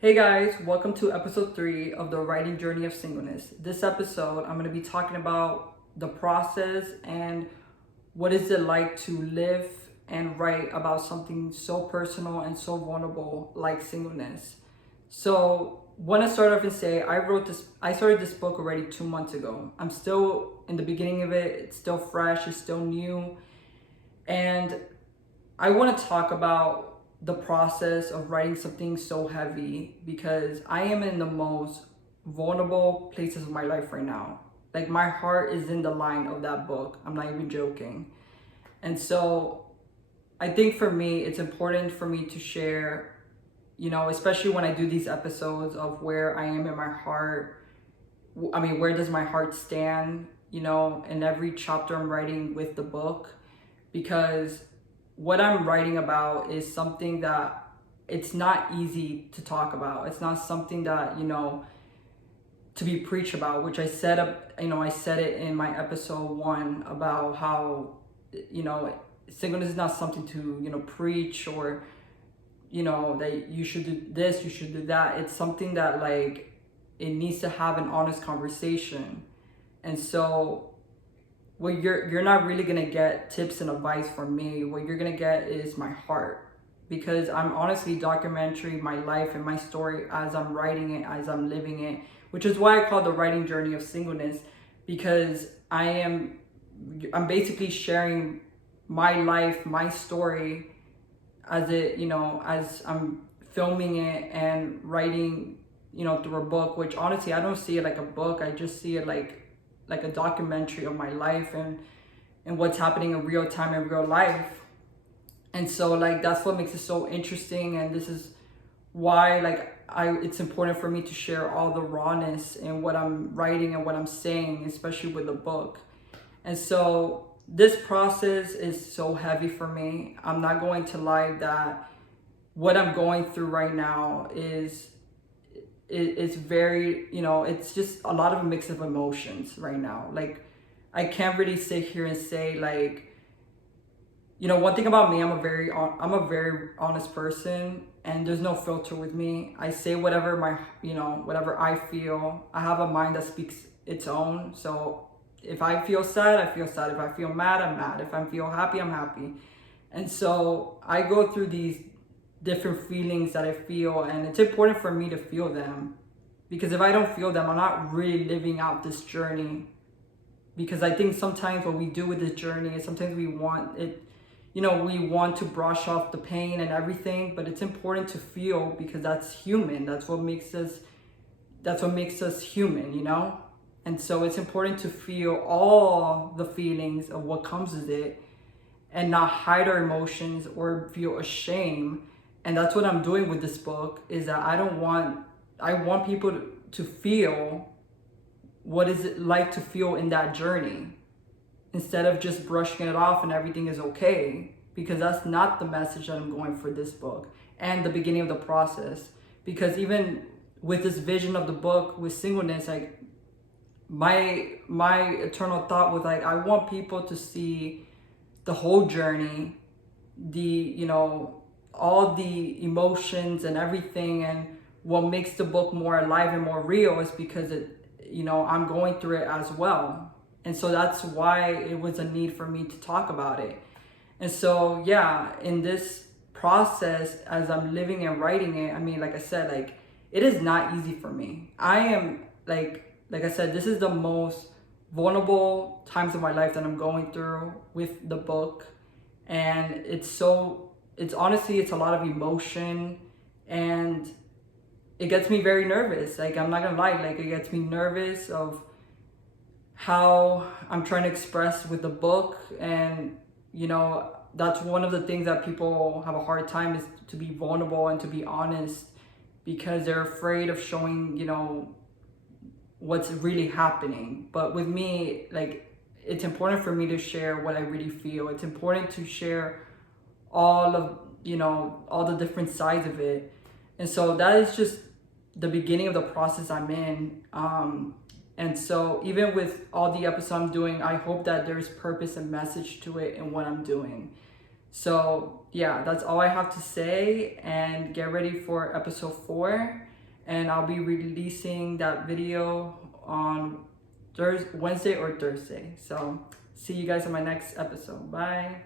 Hey guys, welcome to episode 3 of the Writing Journey of Singleness. This episode, I'm going to be talking about the process and what is it like to live and write about something so personal and so vulnerable like singleness. So, want to start off and say I started this book already 2 months ago. I'm still in the beginning of it. It's still fresh, it's still new, and I want to talk about the process of writing something so heavy because I am in the most vulnerable places of my life right now. Like, my heart is in the line of that book. I'm not even joking. And so I think for me, it's important for me to share, especially when I do these episodes of where I am in my heart. I mean, where does my heart stand, in every chapter I'm writing with the book, because what I'm writing about is something that it's not easy to talk about. It's not something that, to be preached about, which I said it in my episode 1 about how, singleness is not something to, preach or, that you should do this, you should do that. It's something that, like, it needs to have an honest conversation. And so what you're not really gonna get tips and advice from me. What you're gonna get is my heart, because I'm honestly documenting my life and my story as I'm writing it, as I'm living it, which is why I call the Writing Journey of Singleness, because I'm basically sharing my life, my story, as I'm filming it and writing, through a book, which honestly I don't see it like a book. I just see it like a documentary of my life and what's happening in real time in real life. And so, like, that's what makes it so interesting, and this is why, like, it's important for me to share all the rawness in what I'm writing and what I'm saying, especially with the book. And so this process is so heavy for me. I'm not going to lie that what I'm going through right now is very, it's just a lot of a mix of emotions right now. Like, I can't really sit here and say, like, one thing about me, I'm a very honest person, and there's no filter with me. I say whatever whatever I feel. I have a mind that speaks its own. So if I feel sad, I feel sad. If I feel mad, I'm mad. If I feel happy, I'm happy. And so I go through these different feelings that I feel, and it's important for me to feel them, because if I don't feel them, I'm not really living out this journey. Because I think sometimes what we do with this journey is sometimes we want it, we want to brush off the pain and everything, but it's important to feel, because that's human. That's what makes us human. And so it's important to feel all the feelings of what comes with it and not hide our emotions or feel ashamed. And that's what I'm doing with this book, is that I want people to feel what is it like to feel in that journey, instead of just brushing it off and everything is okay, because that's not the message that I'm going for this book and the beginning of the process. Because even with this vision of the book with singleness, like, my eternal thought was, like, I want people to see the whole journey, all the emotions and everything. And what makes the book more alive and more real is because I'm going through it as well. And so that's why it was a need for me to talk about it. And so, yeah, in this process, as I'm living and writing it, I mean, like I said, like, it is not easy for me. I am, like I said, this is the most vulnerable times of my life that I'm going through with the book. And it's honestly, it's a lot of emotion, and it gets me very nervous. Like, I'm not gonna lie, like, it gets me nervous of how I'm trying to express with the book. And that's one of the things that people have a hard time, is to be vulnerable and to be honest, because they're afraid of showing what's really happening. But with me, like, it's important for me to share what I really feel. It's important to share all the different sides of it. And so that is just the beginning of the process I'm in. And so even with all the episodes I'm doing, I hope that there's purpose and message to it in what I'm doing. So yeah, that's all I have to say, and get ready for episode 4. and I'll be releasing that video on Wednesday or Thursday. So see you guys in my next episode. Bye.